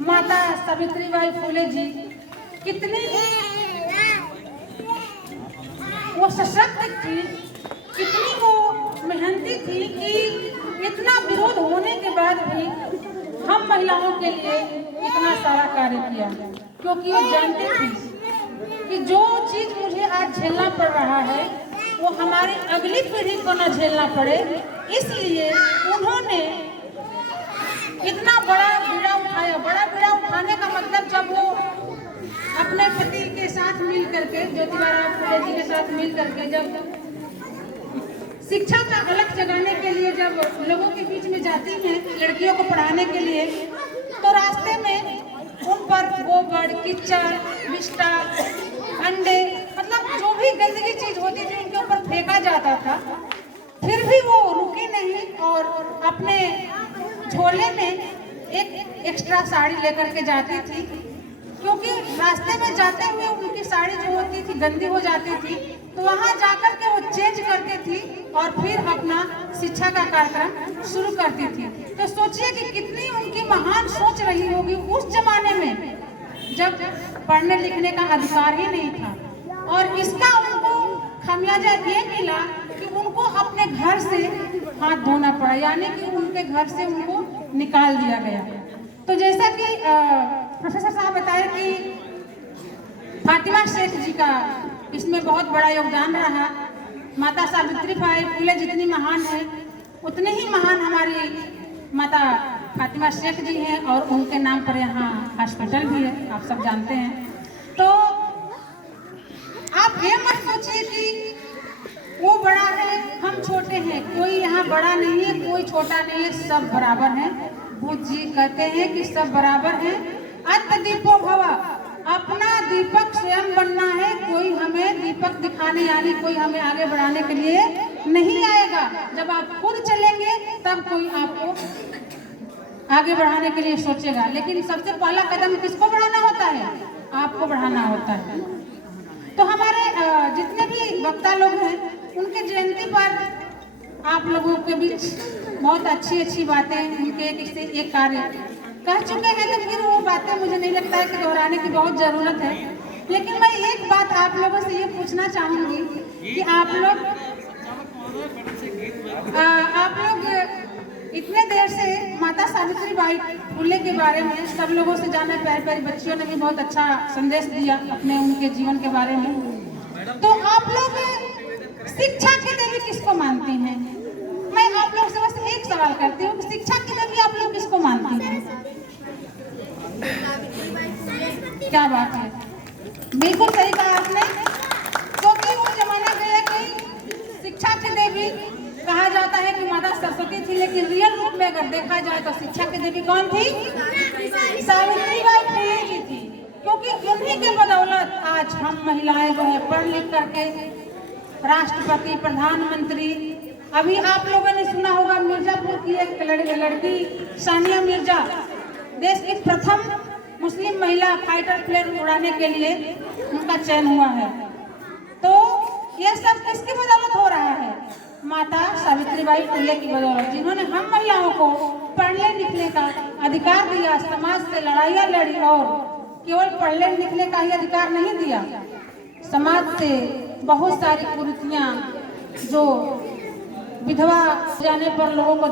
माता सावित्रीबाई फुले जी कितनी वो सशक्त थी, कितनी वो मेहनती थी कि इतना विरोध होने के बाद भी हम महिलाओं के लिए इतना सारा कार्य किया, क्योंकि वो जानती थी कि जो चीज मुझे आज झेलना पड़ रहा है वो हमारी अगली पीढ़ी को न झेलना पड़े, इसलिए उन्होंने इतना बड़ा बीड़ा उठाया। बड़ा बीड़ा उठाने का मतलब जब वो अपने पति के साथ मिल करके, ज्योतिबा फुले जी के साथ मिल करके जब शिक्षा का अलग जगाने के लिए जब लोगों के बीच में जाती हैं लड़कियों को पढ़ाने के लिए, तो रास्ते में उन पर गोबर, कीचड़, बिस्टा, अंडे, मतलब जो भी गंदगी चीज होती थी उनके ऊपर फेंका जाता था। फिर भी वो रुकी नहीं और अपने झोले में एक एक्स्ट्रा साड़ी लेकर के जाती थी, क्योंकि रास्ते में जाते हुए उनकी साड़ी जो होती थी गंदी हो जाती थी, तो वहां जाकर के वो चेंज करती थी और फिर अपना शिक्षा का कार्यक्रम शुरू करती थी। तो सोचिए कि कितनी उनकी महान सोच रही होगी उस जमाने में जब पढ़ने लिखने का अधिकार ही नहीं था। और इसका उनको खामियाजा ये मिला कि उनको अपने घर से हाथ धोना पड़ा, यानी कि उनके घर से उनको निकाल दिया गया। तो जैसा कि प्रोफेसर साहब बताए कि फातिमा शेख जी का इसमें बहुत बड़ा योगदान रहा। माता सावित्रीबाई फुले जितनी महान है उतनी ही महान हमारी माता फातिमा शेख जी हैं, और उनके नाम पर यहाँ हॉस्पिटल भी है, आप सब जानते हैं। तो आप ये मत सोचिए कि वो बड़ा है हम छोटे हैं, कोई यहाँ बड़ा नहीं है, कोई छोटा नहीं है, सब बराबर हैं। बुद्ध जी कहते हैं कि सब बराबर हैं। अत्त दीपो भव, अपना दीपक स्वयं बनना है, कोई हमें दीपक दिखाने यानी कोई हमें आगे बढ़ाने के लिए नहीं आएगा। जब आप खुद चलेंगे तब कोई आपको आगे बढ़ाने के लिए सोचेगा, लेकिन सबसे पहला कदम किसको बढ़ाना होता है? आपको बढ़ाना होता है। तो हमारे जितने भी वक्ता लोग हैं उनके जयंती पर आप लोगों के बीच बहुत अच्छी अच्छी बातें उनके एक कार्य कह चुके हैं, तो फिर वो बातें मुझे नहीं लगता है कि दोहराने की बहुत ज़रूरत है। लेकिन मैं एक बात आप लोगों से ये पूछना चाहूँगी कि आप लोग इतने देर से माता सावित्रीबाई फुले के बारे में सब लोगों से जाना, प्यारी प्यारी बच्चियों ने भी बहुत अच्छा संदेश दिया अपने उनके जीवन के बारे में। तो आप लोग शिक्षा की देवी किसको मानती हैं? मैं आप लोग से बस एक सवाल करती हूँ कि शिक्षा की देवी आप लोग किसको मानती हैं? क्या बात है, बिल्कुल सही कहा आपने, क्योंकि वो जमाना गया कि शिक्षा की देवी कहा जाता है कि माता सरस्वती थी, लेकिन रियल रूप में अगर देखा जाए तो शिक्षा की देवी कौन थी? सावित्रीबाई फुले जी थी, क्योंकि उन्हीं के बदौलत आज हम महिलाएं जो है पढ़ लिख करके राष्ट्रपति, प्रधानमंत्री, अभी आप लोगों ने सुना होगा मिर्जापुर की एक लड़की सानिया मिर्जा देश की प्रथम मुस्लिम महिला फाइटर प्लेन उड़ाने के लिए उनका चयन हुआ है। तो यह सब किसकी बदौलत हो रहा है? माता सावित्रीबाई फुले की बदौलत, जिन्होंने हम महिलाओं को पढ़ने लिखने का अधिकार दिया, समाज से लड़ाइयाँ लड़ी, और केवल पढ़ने लिखने का ही अधिकार नहीं दिया, समाज से बहुत सारी कुरीतियाँ जो विधवा जाने पर लोगों को